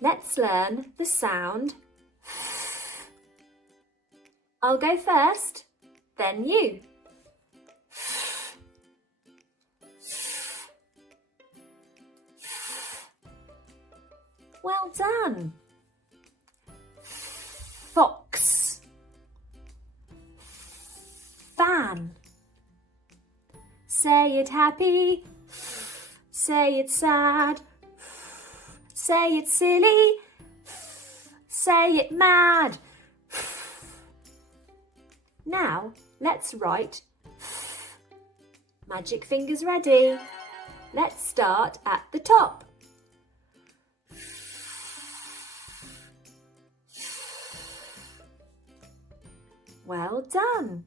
Let's learn the sound. I'll go first, then you. Well done. Fox. Fan. Say it happy. Say it sad. Say it silly. Say it mad. Now let's write. Magic fingers ready. Let's start at the top. Well done.